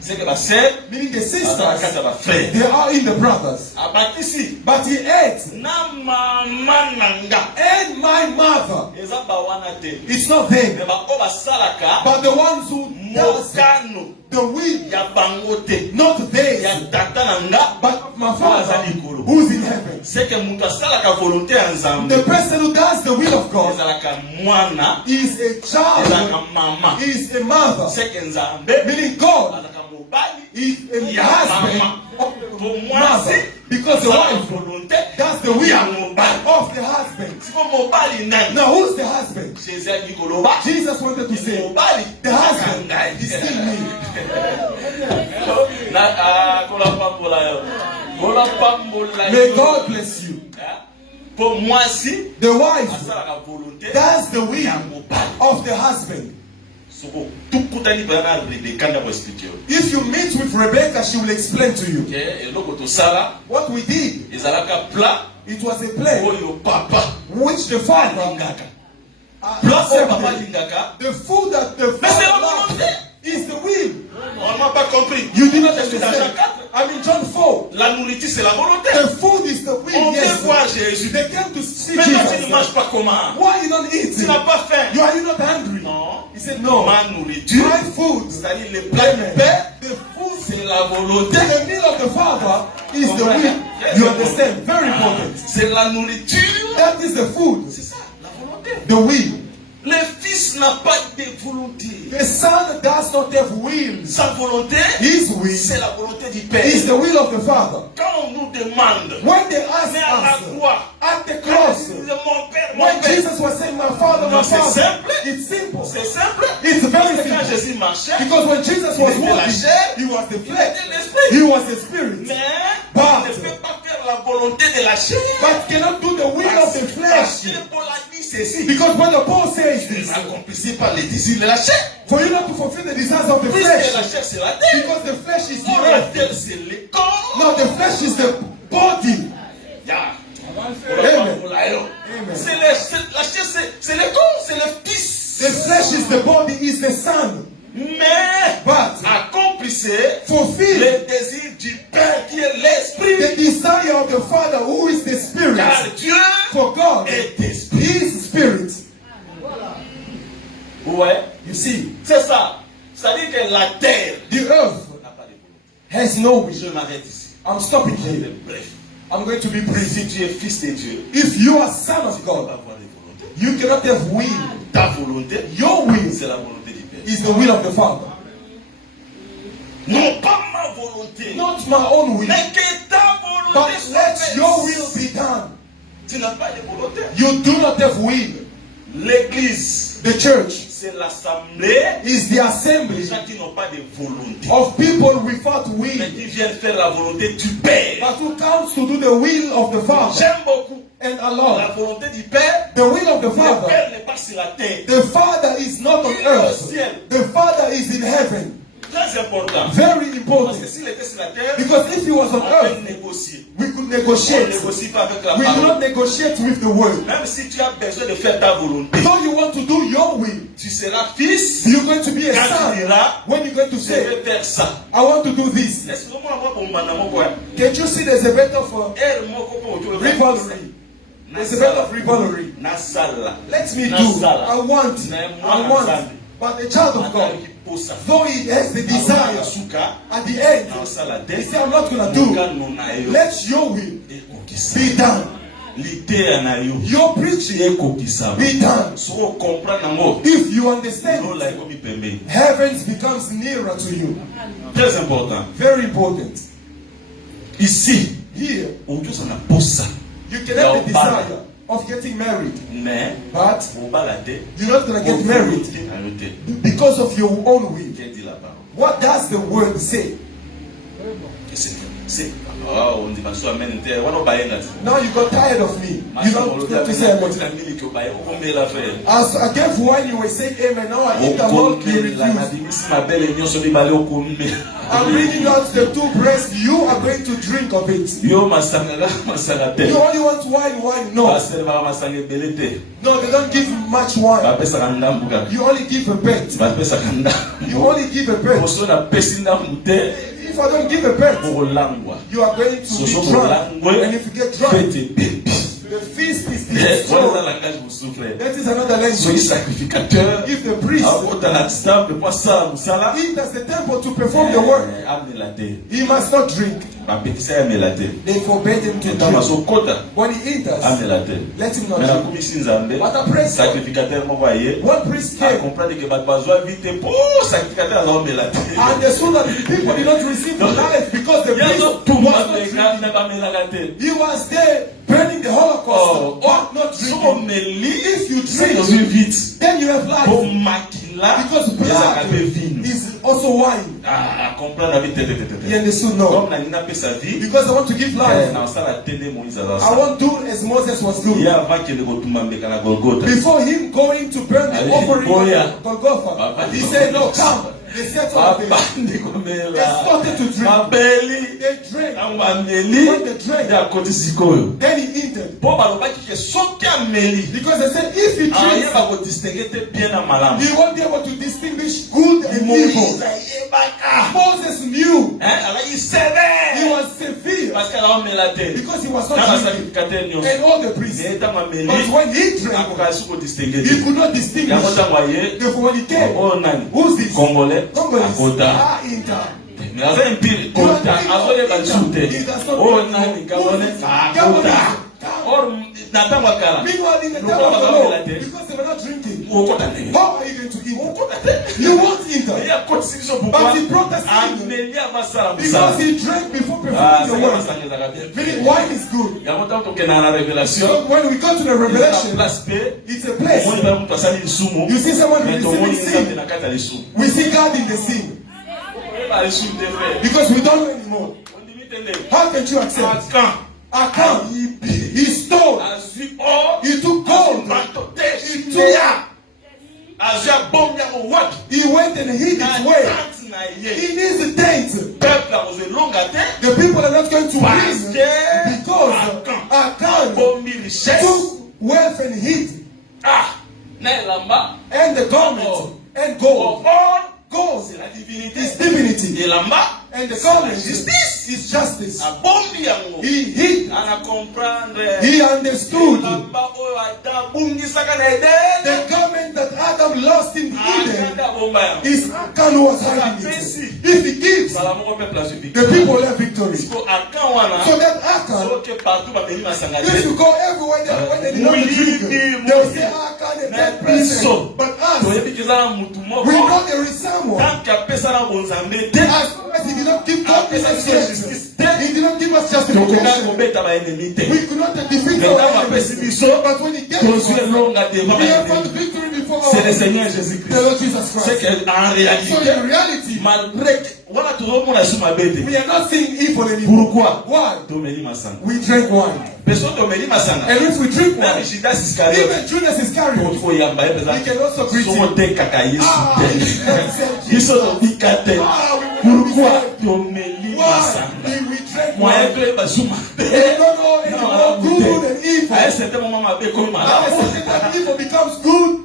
Meaning the sisters, they are in the brothers. But he adds, and my mother. It's not them, but the ones who does the will, not they, but my Father who's in heaven. The person who does the will of God is a child, is a mother, meaning God is a husband of mother, because the wife does the will of the husband. Now who's the husband? Jesus wanted to say, the husband is still me. May God bless you. Pour moi si, The wife la volonté does the will of the husband. If you meet with Rebecca, she will explain to you. What we did, it was a plan which the father the food that the father loved is the will. You did not understand. I'm in John 4. La nourriture c'est la volonté. The food is the will. On Yes, veut voir Jésus. they came to see Maintenant tu ne Jesus. manges pas comment? Why you not Tu eating? n'as pas faim. Are you not hungry? Non. He said no. Ma nourriture, My food, c'est-à-dire le plat de paix, the food, c'est la volonté. the meal of the Father is the will. You understand? Very important. C'est la nourriture. That is the food. C'est ça, la volonté. The will. Le fils n'a pas de volonté. The Son does not have will. Sa volonté, His will c'est la volonté du Père. is the will of the Father. Quand on nous demande, When they asked mais à la us croix, at the cross, mon Père, mon when Père. Jesus was saying, "My Father, Non, my c'est Father," simple. it's simple. C'est simple. It's Parce very que quand simple. Jésus marchait, Because when Jesus il was était la walking, chair, he was the il flesh, était l'esprit. he was the spirit, Mais But- il ne peut pas faire la volonté de la chair. but cannot do the will of the Parce flesh. que Paul a dit ceci. Because when the Paul says this, N'accomplissez pas les désirs de la chair. for you not to fulfill the desires of the Puisque la flesh, chair c'est la terre. because the flesh is the Or la earth. terre c'est le corps. No, the flesh is the body. Yeah. Amen. C'est la chair, c'est le corps, c'est le fils. The flesh is the body, is the son. Mais But accomplissez fulfill le désir du Père qui est l'esprit. the desire of the Father, who is the Spirit. Car Dieu For God est esprit. is Spirit. Ouais. You see, C'est ça. C'est-à-dire que la terre the earth n'a pas de volonté. has no will. Je m'arrête ici. I'm stopping here. Bref. I'm going to be brief. Si tu es fils de Dieu, If you are son of tu vas God, avoir des volontés. you cannot have will. Ta volonté, Your will c'est la volonté du Père. is the will of the Father. Non pas ma volonté, Not my own will, mais que ta volonté but soit let faite. your will be done. Tu n'as pas de volonté. You do not have will. L'église, The church c'est l'assemblée is the des assembly gens qui n'ont pas de volonté. of people without Mais will, qui viennent faire la volonté du Père. but who comes to do the will of the Father. J'aime beaucoup And la Allah, volonté du Père. the will of the Le Father. Père n'est pas sur la terre. The Father is not on Il est au earth. ciel. The Father is in heaven. Très important. Very Parce que important. s'il était sur la terre, Because if he was on on peut earth, négocier. we could On negotiate. ne négocie pas avec la We do parole. not negotiate with the word. Même si tu as besoin de faire ta volonté, So you want to do your will. tu seras fils. You're going to be a Quand tu son. diras, When you're going to je say, vais faire ça. I want to do this. Est-ce que moi, pour mon manamo, Can't you see there's a better for rivalry? There's a better of rivalry. Nasala. Let me do. I want. But the child of God, though he has the desire, at the end, he said, I'm not going to do. Let your will be done. Your preaching be done. If you understand, heavens becomes nearer to you. Très important. Very important. Ici, Here, on dit on a pour ça. you can have the desire of getting married, Mais, but on va la terre. you're not going to get married because of your own will. What does the word say? On dit parce que amen terre. On va y Now you got tired of me. You don't get to say amen. As I gave wine, you were saying amen. Now I eat the milk, you refuse. I'm bringing out the two breasts. You are going to drink of it. You only want wine. No. No, they don't give much wine. You only give a bet. You only give a bet. If I don't give a bet, you are going to be drunk. And if you get drunk, the feast is destroyed. That is another language. If the priest enters the temple to perform the work, he must not drink. They forbade him to drink. When he enters, let him not drink. But a priest, one priest came, and as soon as people did not receive the life because the priest was not drinking, he was there burning the Holocaust, but not drinking. If you drink, then you have life. Because blood is Also wine. Ah, comprendre vite. He understood no. Comme la nina peut sa vie. Because I want to give life. Dans ça la télé Moïse a I want to do as Moses was doing. hier avant qu'il ne retourne à la Golgotha. Before him going to burn the offering on Golgotha, he said, no, come. They set up there. They started to drink. They drank. When they drank, then he entered. Because they said, if he drinks, he won't be able to distinguish good and evil. Moses knew. He was severe. Because he was not drinking. And all the priests. But when he drank, he could not distinguish. Therefore, when he came, who's this? Congolese. Inter. Meanwhile, in the time of the Lord, because they were not drinking, how are you going to eat? You won't eat them. But he brought us in because he drank before performing the word. Meaning wine is good. So when we go to the Revelation, it's a place. You see someone receiving sin. We see God in the sin. Because we don't know anymore. How can you accept? Akan, he stole. He took gold. He went and hid his way. He needs the tent. The people are not going to win because Akan took wealth and hid. And the garment and gold. Gold is divinity. And the garment is justice. He hid. He understood. The garment that Adam lost in Eden is Akan who was hiding it. If he gives, the people have victory. So that Akan, if you go everywhere when they did not drink, they will say Akan is that person. But us, we know there is someone. As he did not give God justice, he did not give us justification. We could not defeat our enemies. But when he gave us, we have found victory before our enemies. The Lord Jesus Christ. So in reality, we are not seeing evil anymore. Why? We drink wine. And if we drink wine, even Judas Iscariot, he can also preach it. Pourquoi we drink wine? We don't know anymore good and evil. At a certain time, evil becomes good.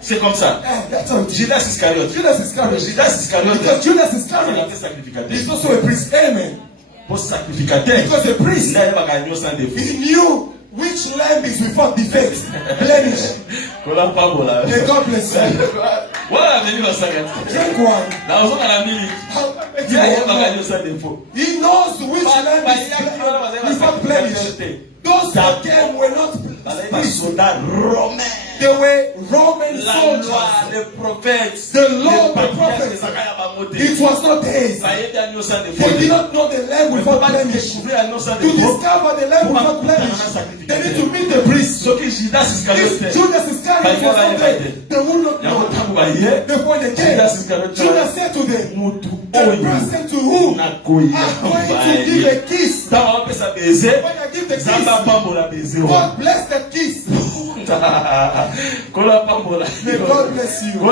C'est comme ça. Judas Iscariot. Because Judas Iscariot is also a priest. Amen. Because a priest, he knew which lamb is without defect, blemish. May God bless you. Drink wine. He knows which lamb is without blemish. Those that came were not priests. They were Roman soldiers. The law, the prophets. It was not theirs. They did not know the lamb without blemish. To discover the lamb without blemish, they need to meet the priest. If Judas Iscariot was not there, they would not know. Therefore, they came. Judas said to them, the person to whom I'm going to give a kiss. When I give the kiss, God bless that kiss. May God bless you. I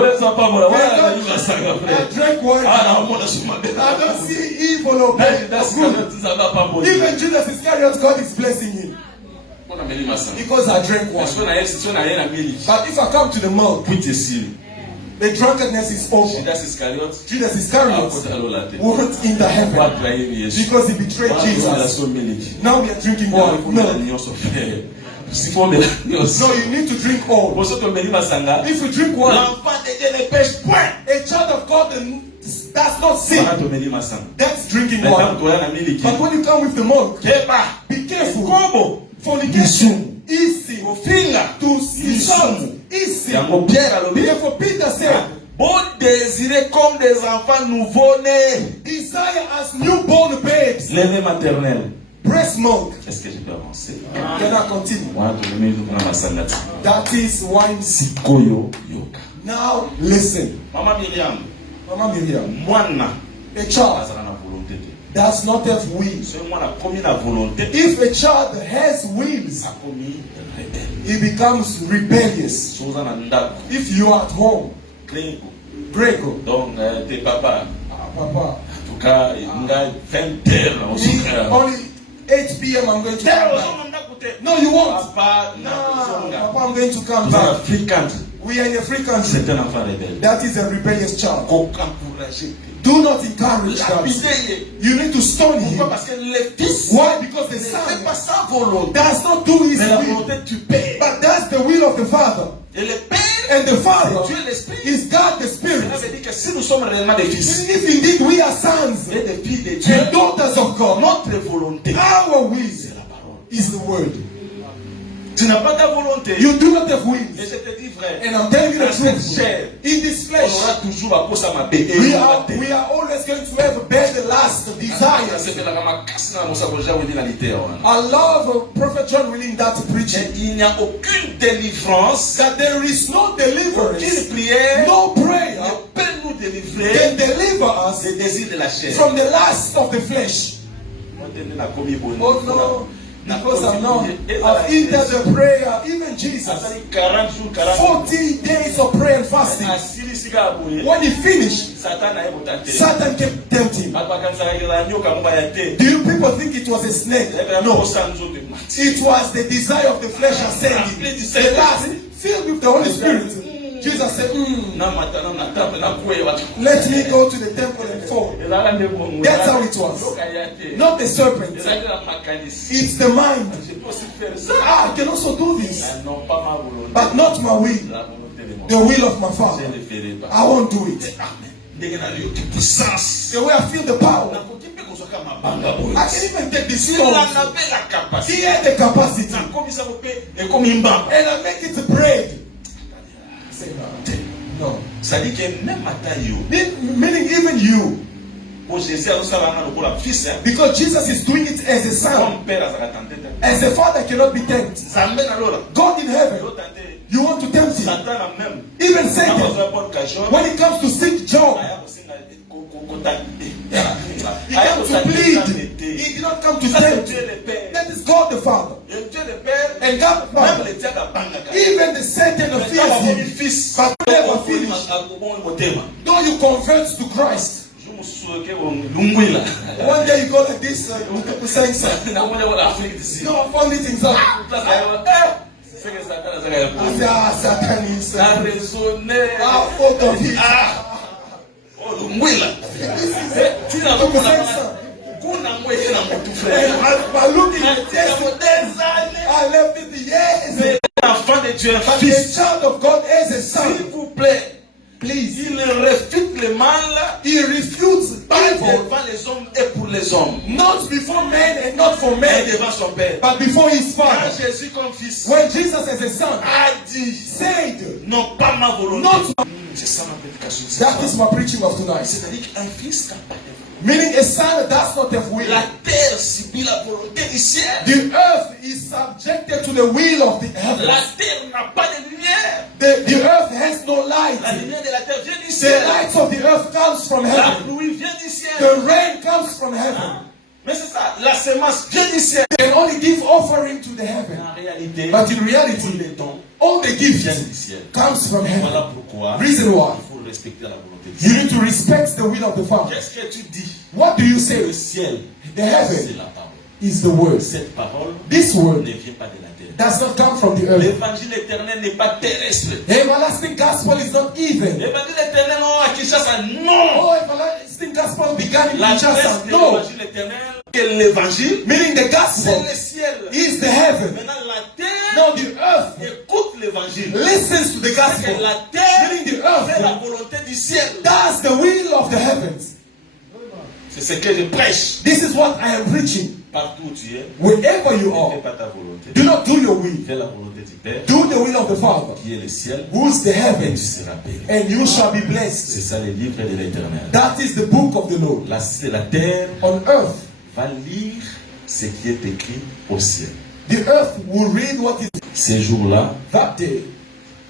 drank wine. I don't see evil or bad. Even Judas Iscariot, God is blessing him. Because I drank wine. But if I come to the mouth, the drunkenness is over. Judas Iscariot won't enter heaven because he betrayed Jesus. Now we are drinking wine. No, you need to drink all. If you drink wine, a child of God does not sin. That's drinking wine. But when you come with the milk, be careful. Fornication, easy. To insult, easy. Therefore Peter said, désirez comme des enfants nouveau-nés. Desire as newborn babes. Lait maternel. Breast milk. Est-ce que je peux avancer? Can I continue? That is wine. Sikoyo yoka. Now listen. Maman Myriam, Mama Miriam, Moana, a child azala na volonté te. does not have wings. Ce Moana commis la volonté, If a child has wings, a commis rebelle. he becomes rebellious. Soza na ndako, If you are at home, Grégo. Grego, Donc, tes papas, Papa, en tout cas, il y a 20 heures. On se fait. only 8 p.m. I'm going to Terre, come on back. s'en manda koute. No, you won't. Papa, No, na Papa, I'm going to come Dans un back. free country, We are in a free country. c'est un enfant rebelle. That is a rebellious child. Aucun encouragé. Do not encourage that. Lapidé. You need to stone Pourquoi? him. Parce que le fils Why? Because the ne fait pas son sa volonté. does not do his Mais la will, volonté du Père. but that's the will of the Father. Et le Père, And the Father Dieu l'Esprit. is God the Spirit. Cela veut dire que si nous sommes réellement des fils If indeed we are sons et des filles de Dieu, and daughters of God, notre volonté, our will c'est la parole. is the word. Tu n'as pas ta volonté. You do not have Et wings. je te dis, frère, And I'm telling you the dans cette truth. chair, In this on flesh, aura toujours à cause de ma bébé. we are always going to have bad lust desires. I love Prophet John reading that preaching. Il n'y a aucune délivrance, That there is no deliverance, aucune prière no prayer ne peut nous can délivrer deliver us des désirs de la chair. from the lust of the flesh. Oh no, because I'm not. I've entered the prayer, even Jesus. 40 jours, 40 days of prayer and fasting. When he finished, Satan kept tempting. Do you people think it was a snake? No. It was the desire of the flesh ascending. The last, filled with the Holy Spirit. Jesus said, let me go to the temple and fall. That's how it was. Not the serpent. It's the mind. I can also do this, but not my will. The will of my Father. I won't do it. The way I feel the power, I can even take the stone. He had the capacity. And I make it bread. Say no. No. C'est-à-dire que même à taille, Meaning even you. Because Because Jesus is doing it as a son. As a father cannot be tempted. God in heaven, you want to tempt him. Even Satan, when it comes to sick Job, he comes to plead. He did not come to tempt. That is God the Father. And God the Father, even the Satan fears him, but never finish. Though you convert to Christ, one day you go like this, saying something. No, funny things up. I say, Satan is fault of it. By looking at this, I left it years. But the child of God is a son. S'il vous plaît, Please, il réfute le mal. he refutes evil, Devant les hommes et pour les hommes. not before men and not for Mais men, devant son Père. but before his Quand Father. Jésus comme fils When Jesus as a son a dit, said, non pas ma volonté. not C'est ça ma prédication. that is my preaching of tonight. C'est-à-dire qu'un fils n'a pas de volonté. Meaning a son does not have will. La terre subit la volonté du ciel. The earth is subjected to the will of the La heavens. terre n'a pas de lumière. The earth has no La light. lumière de la terre vient du The ciel. light of the earth comes from La heaven. pluie vient du ciel. The rain comes from heaven. Mais c'est ça, la semence vient du ciel. They can only give offering to the heaven. En réalité, But in tous reality, les dons all the viennent gifts du ciel. comes from heaven. Voilà pourquoi Reason why. il faut respecter la volonté de You Dieu. need to respect the will of the Father. Qu'est-ce que tu dis? What do you Le say? ciel, The c'est heaven la parole. is the word. Cette parole This ne word vient pas de la terre. does not come from the earth. L'évangile éternel n'est pas terrestre. The everlasting gospel is not even. L'évangile éternel, non, à Kinshasa, non. Oh, everlasting gospel began in La Kinshasa. presse de No. l'évangile éternel, que l'évangile, Meaning the c'est gospel le ciel. is the heaven. Maintenant, la terre Now the earth écoute l'évangile. listens to the C'est gospel. que la terre Meaning the earth fait la volonté du ciel. does the will of the heavens. C'est ce que je prêche. This is what I am preaching. Partout où tu es, Wherever you ne fais are, pas ta volonté. do not do your will. Fais la volonté du Père, Do the will of the Father, qui est le ciel, who's the et tu heavens, seras béni. and you shall be C'est blessed. ça le livre de l'éternel. That is the book of the Lord. La terre On earth, va lire ce qui est écrit au ciel. the earth will read what is Ces jours-là, that day.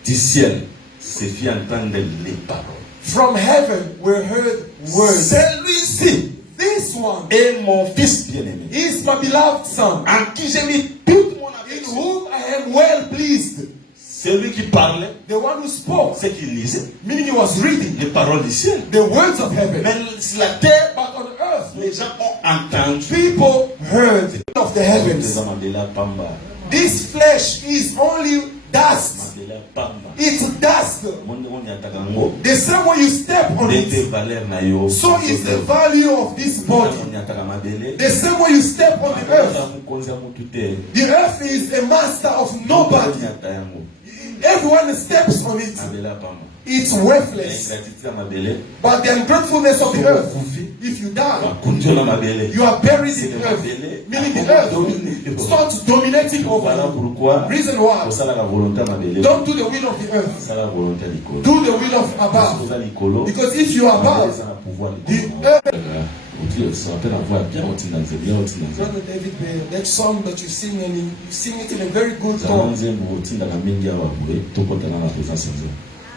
du ciel, se fit entendre les paroles. From heaven were heard words. Celui-ci This one est mon fils bien-aimé, is my beloved son, en qui j'ai mis toute mon in affection. whom I am well pleased. Celui qui parlait, The one who spoke, c'est qu'il lisait meaning he was reading les paroles du ciel. the words of heaven. Mais sur la terre, But on earth, les gens ont entendu. people heard of the heavens. This flesh is only dust. It's dust. The same way you step on it, so is the value of this body. The same way you step on the earth. The earth is a master of nobody. Everyone steps on it. It's worthless. But the ungratefulness of the earth, if you die, you are buried in the earth. Meaning the earth starts dominating over you. Reason why? Don't do the will of the earth. Do the will of above. Because if you are above, the earth. Brother David Bayer, that song that you sing, and you sing it in a very good tone.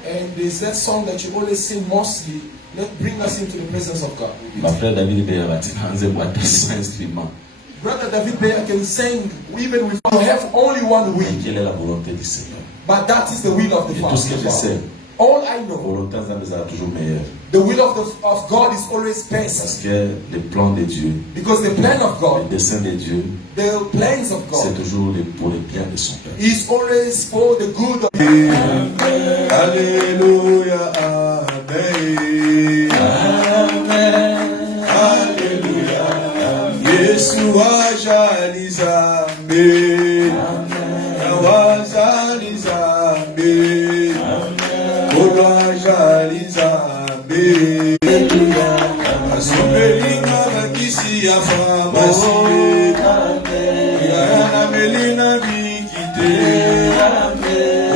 And there's that song that you always sing mostly. Let bring us into the presence of God. Brother David Bayer can sing even if you have only one will. But that is the will of the Father. All I know, the will of God is always best. Because the plan of God, the plans of God, c'est toujours pour le bien de son peuple. is always for the good of Alléluia, Amen. Amen. Alléluia. Yeshua jali zambi. Yawa jali zambi. Kodwa jali zambi. Asobelinga bakisi ya famasi. Yana melina bikite.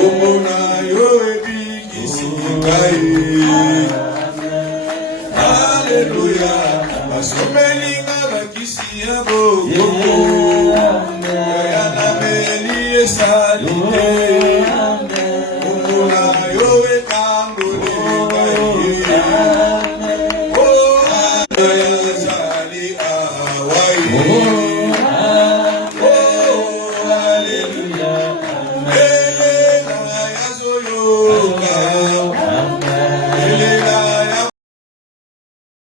Omona yo ebikisi kai. Alléluia. Asobelinga bakisi ya boko. Yana meli esalite.